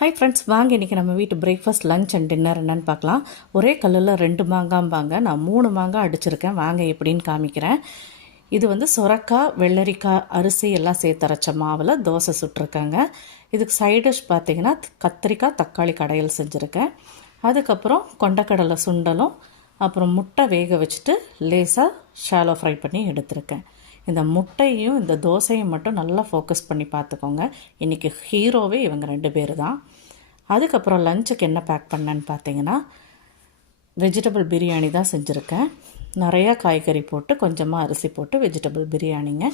Hi friends, வாங்க இன்றைக்கி நம்ம வீட்டு பிரேக்ஃபாஸ்ட் லஞ்ச் அண்ட் டின்னர் என்னென்னு பார்க்கலாம். ஒரே கல்லில் 2 மாங்காம்பாங்க, நான் 3 மாங்காய் அடிச்சிருக்கேன். வாங்க எப்படின்னு காமிக்கிறேன். இது வந்து சொரக்காய், வெள்ளரிக்காய், அரிசி எல்லாம் சேர்த்து அரைச்ச மாவில் தோசை சுட்டிருக்காங்க. இதுக்கு சைட் டிஷ் பார்த்திங்கன்னா கத்திரிக்காய் தக்காளி கடையல் செஞ்சுருக்கேன். அதுக்கப்புறம் கொண்டக்கடலை சுண்டலும், அப்புறம் முட்டை வேக வச்சுட்டு லேசாக ஷாலோ ஃப்ரை பண்ணி எடுத்திருக்கேன். இந்த முட்டையும் இந்த தோசையும் மட்டும் நல்லா ஃபோக்கஸ் பண்ணி பார்த்துக்கோங்க. இன்றைக்கி ஹீரோவே இவங்க 2 பேர் தான். அதுக்கப்புறம் லஞ்சுக்கு என்ன பேக் பண்ணேன்னு பார்த்தீங்கன்னா, வெஜிடபிள் பிரியாணி தான் செஞ்சுருக்கேன். நிறையா காய்கறி போட்டு கொஞ்சமாக அரிசி போட்டு வெஜிடபிள் பிரியாணிங்க.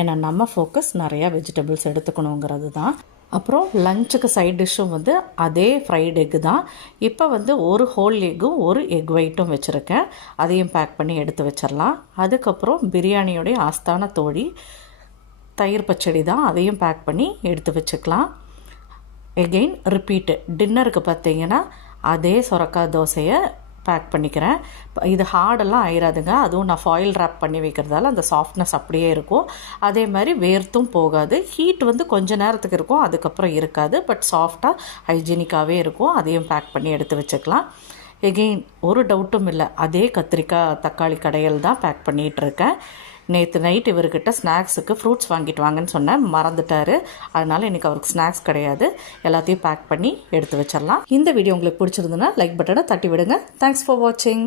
ஏன்னா நம்ம ஃபோக்கஸ் நிறையா வெஜிடபிள்ஸ் எடுத்துக்கணுங்கிறது தான். அப்புறம் லஞ்சுக்கு சைட் டிஷ்ஷும் வந்து அதே ஃப்ரைட் எக்கு தான். இப்போ வந்து ஒரு ஹோல் எக்கும் ஒரு எக் ஒயிட்டும் வச்சுருக்கேன். அதையும் பேக் பண்ணி எடுத்து வச்சிடலாம். அதுக்கப்புறம் பிரியாணியோடைய ஆஸ்தான தோழி தயிர் பச்சடி தான், அதையும் பேக் பண்ணி எடுத்து வச்சுக்கலாம். எகெயின் ரிப்பீட்டு டின்னருக்கு பார்த்திங்கன்னா அதே சொரக்காய் தோசையை பேக் பண்ணிக்கிறேன். இது ஹார்டெல்லாம் ஆயிடாதுங்க. அதுவும் நான் ஃபாயில் ரேப் பண்ணி வைக்கிறதால அந்த சாஃப்ட்னஸ் அப்படியே இருக்கும். அதே மாதிரி வேர்த்தும் போகாது. ஹீட் வந்து கொஞ்ச நேரத்துக்கு இருக்கும், அதுக்கப்புறம் இருக்காது. பட் சாஃப்டாக ஹைஜீனிக்காகவே இருக்கும். அதையும் பேக் பண்ணி எடுத்து வச்சுக்கலாம். எகெயின் ஒரு டவுட்டும் இல்லை, அதே கத்திரிக்காய் தக்காளி கடையல் தான் பேக் பண்ணிகிட்ருக்கேன். நேற்று நைட் இவர்கிட்ட ஸ்நாக்ஸுக்கு ஃப்ரூட்ஸ் வாங்கிட்டு வாங்கன்னு சொன்னேன், மறந்துட்டார். அதனால் இன்றைக்கி அவருக்கு ஸ்நாக்ஸ் கிடையாது. எல்லாத்தையும் பேக் பண்ணி எடுத்து வச்சிடலாம். இந்த வீடியோ உங்களுக்கு பிடிச்சிருந்துன்னா லைக் பட்டனை தட்டி விடுங்க. தேங்க்ஸ் ஃபார் வாட்சிங்.